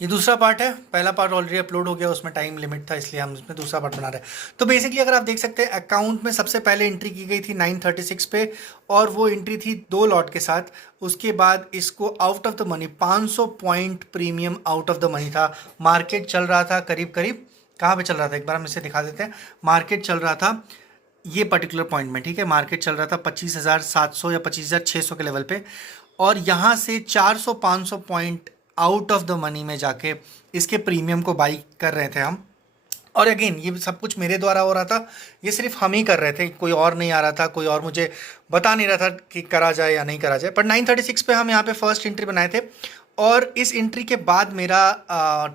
ये दूसरा पार्ट है, पहला पार्ट ऑलरेडी अपलोड हो गया, उसमें टाइम लिमिट था इसलिए हम इसमें दूसरा पार्ट बना रहे हैं। तो बेसिकली अगर आप देख सकते हैं अकाउंट में सबसे पहले एंट्री की गई थी 936 पे, और वो एंट्री थी 2 लॉट के साथ। उसके बाद इसको out of the money 500 point premium out of the money था। मार्केट चल रहा था करीब करीब, कहाँ पे चल रहा था एक बार हम इसे दिखा देते हैं। मार्केट चल रहा था ये पर्टिकुलर पॉइंट में, ठीक है, मार्केट चल रहा था 25,700 या 25,600 के लेवल पे, और यहाँ से 400-500 point out of the money में जाके इसके प्रीमियम को बाई कर रहे थे हम। और अगेन ये सब कुछ मेरे द्वारा हो रहा था, ये सिर्फ हम ही कर रहे थे, कोई और नहीं आ रहा था, कोई और मुझे बता नहीं रहा था कि करा जाए या नहीं करा जाए। पर 936 पे हम यहाँ पे फर्स्ट एंट्री बनाए थे, और इस एंट्री के बाद मेरा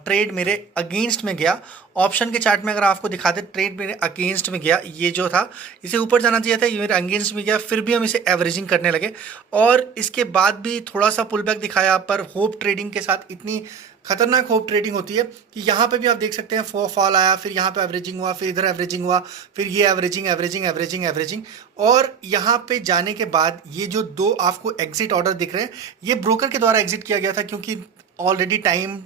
ट्रेड मेरे अगेंस्ट में गया। ऑप्शन के चार्ट में अगर आपको दिखा दे, ट्रेड मेरे अगेंस्ट में गया। ये जो था इसे ऊपर जाना चाहिए था, ये मेरे अगेंस्ट में गया, फिर भी हम इसे एवरेजिंग करने लगे, और इसके बाद भी थोड़ा सा पुल बैक दिखाया। पर होप ट्रेडिंग के साथ इतनी खतरनाक होप ट्रेडिंग होती है कि यहाँ पे भी आप देख सकते हैं फॉल आया, फिर यहाँ पे एवरेजिंग हुआ, फिर इधर एवरेजिंग हुआ, फिर ये एवरेजिंग एवरेजिंग एवरेजिंग एवरेजिंग, और यहाँ पे जाने के बाद ये जो दो आपको एग्जिट ऑर्डर दिख रहे हैं, ये ब्रोकर के द्वारा एग्जिट किया गया था, क्योंकि ऑलरेडी टाइम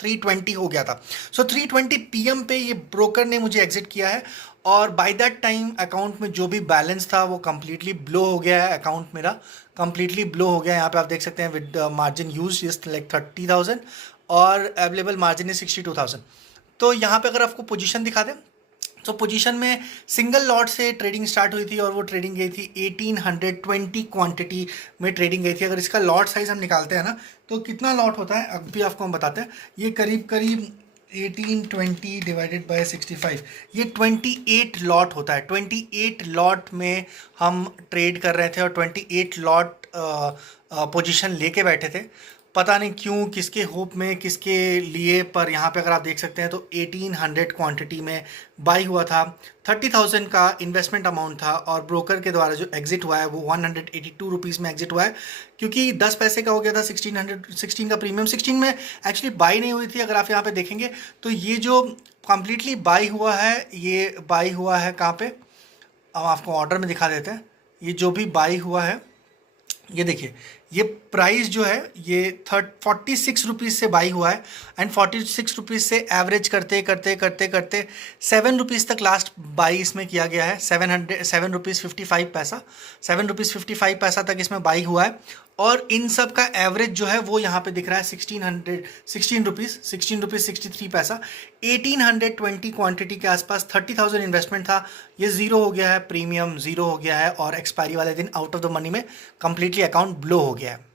3:20 हो गया था। सो 3:20 PM पे ये ब्रोकर ने मुझे एग्जिट किया है, और बाय दैट टाइम अकाउंट में जो भी बैलेंस था वो कम्प्लीटली ब्लो हो गया है। अकाउंट मेरा कम्प्लीटली ब्लो हो गया है। यहाँ पे आप देख सकते हैं with margin use is like 30,000 और अवेलेबल मार्जिन इज 62,000। तो यहाँ पे अगर आपको पोजीशन दिखा दें, तो पोजीशन में सिंगल लॉट से ट्रेडिंग स्टार्ट हुई थी, और वो ट्रेडिंग गई थी 1820 क्वांटिटी में ट्रेडिंग गई थी। अगर इसका लॉट साइज हम निकालते हैं ना, तो कितना लॉट होता है अब भी आपको हम बताते हैं। ये करीब करीब 1820 डिवाइडेड बाय 65, ये 28 लॉट होता है। 28 लॉट में हम ट्रेड कर रहे थे, और 28 लॉट पोजीशन लेके बैठे थे। पता नहीं क्यों, किसके होप में, किसके लिए, पर यहाँ पे अगर आप देख सकते हैं तो 1800 क्वांटिटी में बाई हुआ था। 30,000 का इन्वेस्टमेंट अमाउंट था, और ब्रोकर के द्वारा जो एग्जिट हुआ है वो 182 रुपीज़ में एग्जिट हुआ है, क्योंकि 10 पैसे का हो गया था 16 का प्रीमियम। 16 में एक्चुअली बाई नहीं हुई थी। अगर आप यहाँ पे देखेंगे तो ये जो कम्प्लीटली बाई हुआ है, ये बाई हुआ है कहाँ पे, अब आपको ऑर्डर में दिखा देते हैं। ये जो भी बाई हुआ है, ये देखिए, ये प्राइस जो है ये 46 रुपीज़ से बाई हुआ है, एंड 46 रुपीज़ से एवरेज करते करते करते करते 7 रुपीज़ तक लास्ट बाई इसमें किया गया है। 7 रुपीज़ 55 पैसा, 7 रुपीज़ 55 पैसा तक इसमें बाई हुआ है, और इन सब का एवरेज जो है वो यहाँ पे दिख रहा है 16 रुपीज़ 63 पैसा। 1820 क्वांटिटी के आसपास 30,000 इन्वेस्टमेंट था, ये ज़ीरो हो गया है, प्रीमियम ज़ीरो हो गया है, और एक्सपायरी वाले दिन आउट ऑफ द मनी में कम्प्लीटली अकाउंट ब्लो हो गया है।